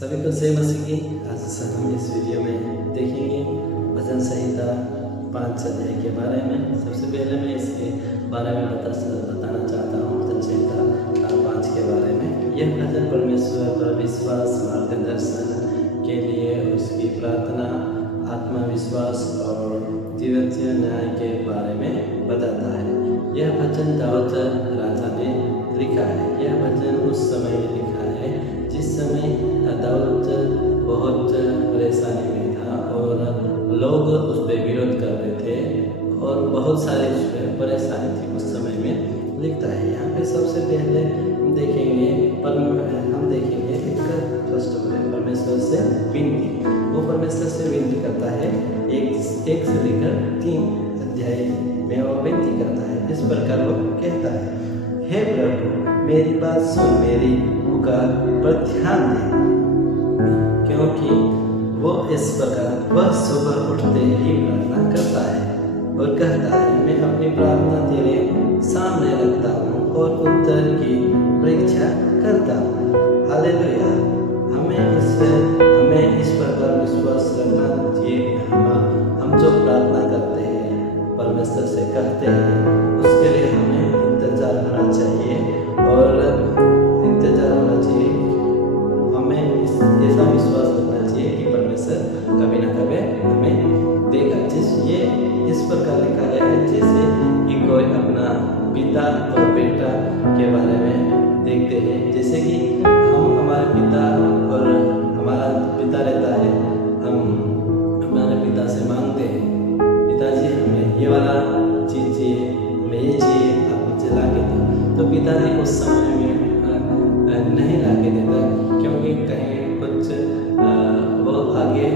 सभी को जय मसीह की। आज हम इस वीडियो में देखेंगे भजन संहिता 5 अध्याय के बारे में। सबसे पहले मैं इसके बारे में बताना चाहता हूँ भजन संहिता 5 के बारे में। यह भजन परमेश्वर पर विश्वास, मार्गदर्शन के लिए उसकी प्रार्थना, आत्मविश्वास और दिव्य न्याय के बारे में बताता है। यह भजन दाऊद राजा ने लिखा है। यह भजन उस समय में लिखा है जिस समय दाऊद बहुत परेशानी में था और लोग उस पर विरोध कर रहे थे और बहुत सारी उस पर परेशानी थी। उस समय में लिखता है। यहाँ पे सबसे पहले हम देखेंगे एक फर्स्ट परमेश्वर से विनती। वो परमेश्वर से विनती करता है। एक से लेकर 3 अध्याय में वो विनती करता है। इस प्रकार वो कहता है, हे प्रभु मेरी बात सुन, मेरी पुकार पर ध्यान दे। क्योंकि वो इस प्रकार वह सुबह उठते ही प्रार्थना करता है और कहता है, मैं अपनी प्रार्थना तेरे सामने रखता हूँ और उत्तर की प्रतीक्षा करता हूँ। हालेलुया। हमें इस प्रकार विश्वास रखना चाहिए। हम जो प्रार्थना करते हैं, परमेश्वर से कहते हैं, उसके लिए हमें इंतजार होना चाहिए और इंतजार होना चाहिए। हमें ऐसा विश्वास रखना चाहिए कि परमेश्वर कभी ना कभी हमें देगा। इस प्रकार लिखा गया है जैसे कि कोई अपना पिता और बेटा के बारे में देखते हैं। जैसे कि हम हमारे पिता और हमारा पिता रहता है, हम हमारे पिता से मांगते हैं, पिताजी हमें ये वाला चीज़ चाहिए, हमें ये चाहिए, आप मुझे ला के दो। तो पिताजी उस समय में नहीं ला के देता, क्योंकि कहीं कुछ वो आगे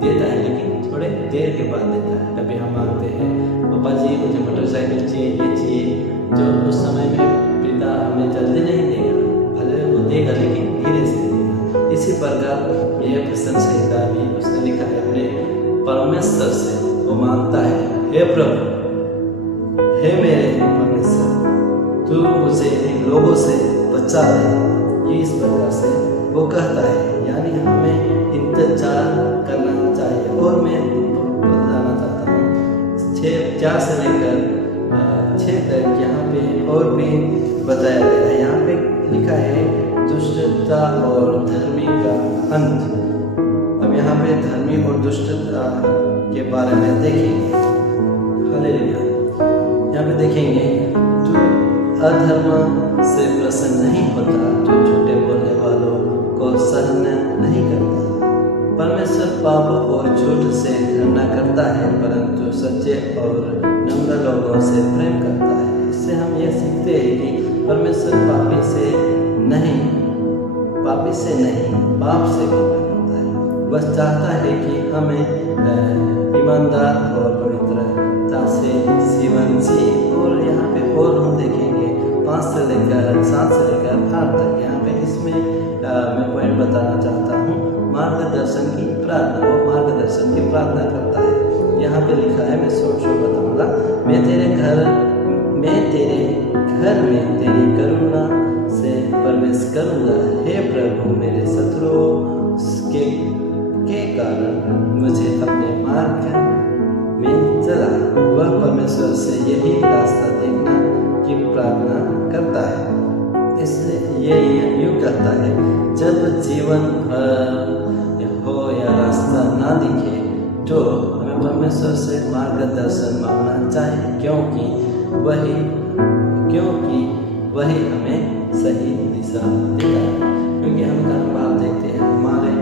देता है लेकिन थोड़े देर के बाद देता है। कभी हम मांगते हैं, पापा जी मुझे मोटरसाइकिल चाहिए, ये चाहिए, जो उस समय में पिता हमें जल्दी नहीं देगा, भले वो देगा लेकिन धीरे से देगा। इसी प्रकार यह भजन संहिता भी उसने लिखा है, अपने परमेश्वर से वो मांगता है, हे प्रभु, हे मेरे परमेश्वर, तू मुझे इन लोगों से बचा दे। ये इस प्रकार से वो कहता है। यानी हमें इंतजार करना चाहिए। और मैं बताना चाहता हूँ 4 से लेकर 6 तक यहाँ पे और भी बताया गया है। यहाँ पे लिखा है दुष्टता और धर्मी का अंत। अब यहाँ पे धर्मी और दुष्टता के बारे में देखेंगे। हालेलुया। यहाँ पे देखेंगे, तू अधर्म से प्रसन्न नहीं होता, जो झूठे बोलने वालों को सहन नहीं करता। परमेश्वर पाप और झूठ से घृणा करता है, परंतु सच्चे और नम्र लोगों से प्रेम करता है। इससे हम यह सीखते हैं कि परमेश्वर पापी से नहीं पाप से प्रेम करता है। वह चाहता है कि हमें ईमानदार और पवित्रता से जीवन जिए। और यहाँ पे और हम देखेंगे 5 से लेकर 7 से लेकर 8 तक। यहाँ पे इसमें मैं पॉइंट बताना चाहता हूँ, मार्गदर्शन की प्रार्थना। वो मार्गदर्शन की प्रार्थना करता है। यहाँ पे लिखा है, मैं शॉर्ट बताऊँगा, मैं तेरे घर में तेरी करुणा से प्रवेश करूँगा। हे प्रभु मेरे शत्रुओं के कारण मुझे अपने मार्ग में चला। वह परमेश्वर से यही रास्ता देखना की प्रार्थना करता है। इसलिए ये यूँ कहता है, जब जीवन भर हो या रास्ता ना दिखे तो हमें परमेश्वर से मार्गदर्शन मांगना चाहिए, क्योंकि वही हमें सही दिशा देता है। क्योंकि हम कई बार देखते हैं, हमारे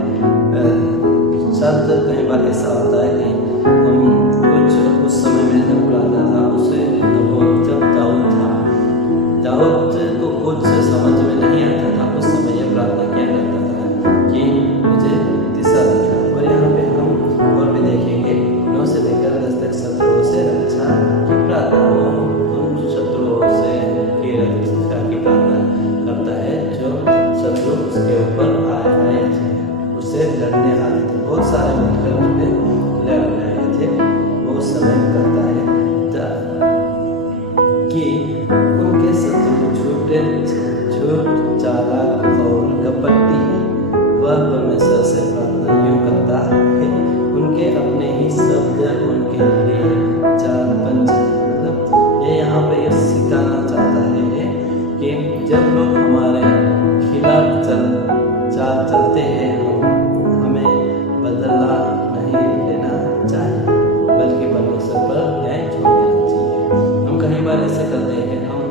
साथ कई बार ऐसा होता है कि हम कुछ उस समय में जब प्रार्थना था, उसे जब दाऊद को कुछ समझ में नहीं आता था, उस समय यह प्रार्थना किया करता था कि मुझे दिशा दिखा। और यहाँ पे हम और भी देखेंगे 9 से लेकर 10 तक शत्रुओं से रक्षा की प्रार्थना। वो उन शत्रुओं से की रक्षा की प्रार्थना करता है जो शत्रु उसके ऊपर आए थे, उसे लड़ने आए थे। बहुत सारे मिलकर उस पर यही शब्द उनके लिए चाल बन जाए। मतलब ये यहाँ पे ये सिखाना चाहता है कि जब लोग हमारे खिलाफ चाल चलते हैं, हमें बदला नहीं लेना चाहिए, बल्कि परमेश्वर पर न्याय छोड़ देना चाहिए। हम कई बार ऐसे करते हैं, हम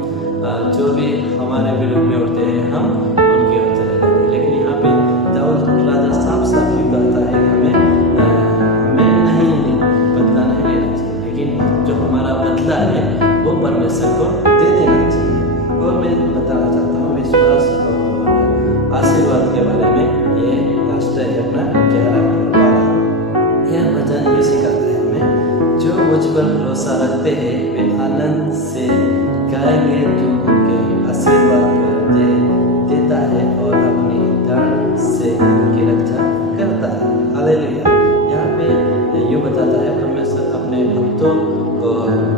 जो भी हमारे विरुद्ध में उठते हैं हम उनके ओर चले जाते हैं। लेकिन यहाँ पे दाऊद राजा साफ साफ यूँ कहता है कि हमें नहीं बदला नहीं लेना चाहिए, लेकिन जो हमारा बदला है वो परमेश्वर को दे देना चाहिए। और मैं बताना चाहता हूँ विश्वास और आशीर्वाद के बारे में। ये लास्ट है अपना 11 यह वचन ये सिखाता है हमें, जो मुझ पर भरोसा रखते हैं वे आनंद से गाएंगे, जो उनके आशीर्वाद देता है और अपनी दाढ़ से उनकी रक्षा करता है। हालेलुया। यहाँ पे यूँ बताता है परमेश्वर अपने भक्तों को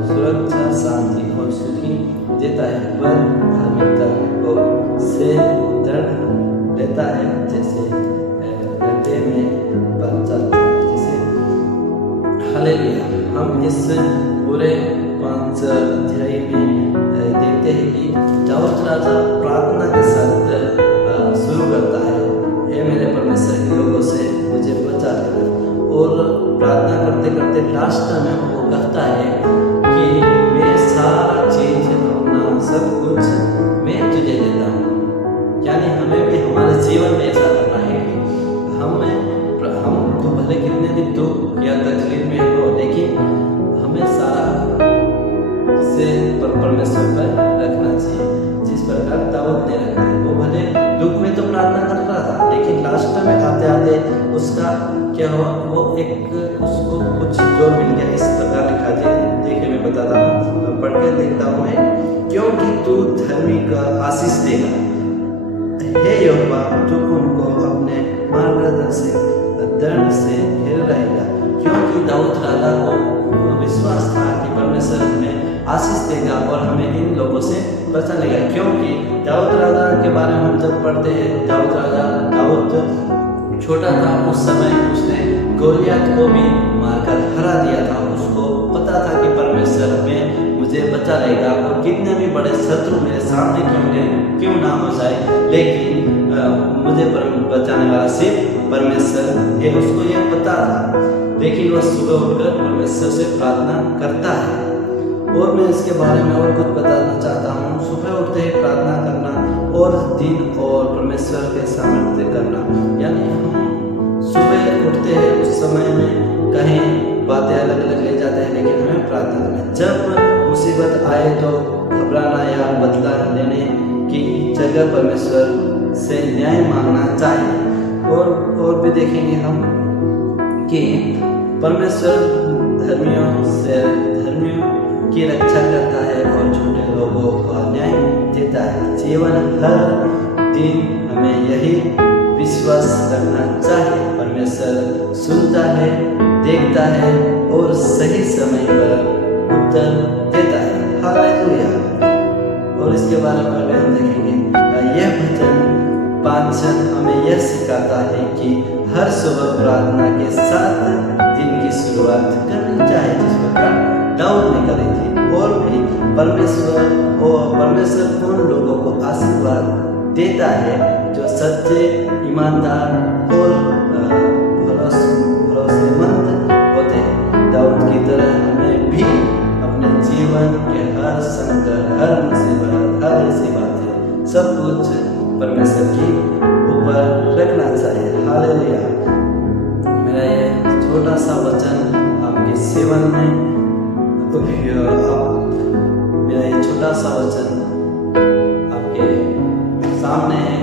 सुरक्षा, शांति और सुखी देता है, पर धार्मिकता को से दृढ़ लेता है, जैसे गड्ढे में बच्चा जैसे। हालेलुया। हम इस पूरे 5 अध्याय में देखते हैं कि दाऊद राजा प्रार्थना के साथ शुरू करता है, हे मेरे परमेश्वर के लोगों से मुझे बचा लेना। और प्रार्थना करते करते लास्ट में वो कहता है कि मैं सारा चीज अपना सब कुछ मैं तुझे देता हूँ। यानी हमें भी हमारे जीवन में ऐसा करना है कि हम तो भले कितने भी दुख या तकलीफ में हो, लेकिन हमें सारा से परमेश्वर पर रखना चाहिए, जिस प्रकार दाऊद ने रखा है। वो भले दुख में तो प्रार्थना कर रहा था, लेकिन लास्ट में आते आते उसका क्या हुआ, वो उसको कुछ जोर मिल गया। इस प्रकार लिखा है, देखिए मैं बताता हूँ, पढ़ के देखता हूँ मैं। क्योंकि तू धर्मी का आशीष देगा, हे यहोवा, तू उनको अपने मार्गदर्शक दंड से घेर रहेगा। क्योंकि दाऊद राजा को विश्वास था कि परमेश्वर हमें आशीष देगा और हमें इन लोगों से बचा लेगा। क्योंकि दाऊद राजा के बारे में हम जब पढ़ते हैं, दाऊद छोटा था उस समय, उसने गोलियत को भी मारकर हरा दिया था। उसको पता था कि परमेश्वर हमें मुझे बचा लेगा, और कितने भी बड़े शत्रु मेरे सामने क्यों ना हो जाए, लेकिन मुझे बचाने वाला सिर्फ परमेश्वर है, उसको यह पता था। लेकिन वह सुबह उठकर परमेश्वर से प्रार्थना करता है। और मैं इसके बारे में और कुछ बताना चाहता हूँ। सुबह उठते ही प्रार्थना करना और दिन और परमेश्वर के सामर्थ्य करना, यानी हम सुबह उठते हैं उस समय में कहीं बातें अलग अलग ले जाते हैं, लेकिन हमें प्रार्थना करना। जब मुसीबत आए तो घबराना या बदला लेने की जगह परमेश्वर से न्याय मांगना चाहिए। और भी देखेंगे हम कि परमेश्वर धर्मियों की रक्षा करता है और झूठे लोगों का न्याय देता है। जीवन हर दिन हमें यही विश्वास रखना चाहिए, परमेश्वर सुनता है, देखता है और सही समय पर उत्तर देता है। हालेलुया। और इसके बारे में हम देखेंगे, यह भजन 5 हमें यह सिखाता है कि हर सुबह प्रार्थना के साथ दिन की शुरुआत करनी चाहिए, जिस प्रकार दाऊद ने करी थी। और भी परमेश्वर उन लोगों को आशीर्वाद देता है जो सच्चे, ईमानदार और भरोसेमंद होते हैं। दाऊद की तरह हमें भी अपने जीवन के हर संकट, हर मुसीबत, हर ऐसी बातें सब कुछ परमेश्वर की ऊपर रखना चाहिए। हालेलुया। मेरा ये छोटा सा वचन आपके सेवन में, मेरा ये छोटा सा वचन आपके सामने है।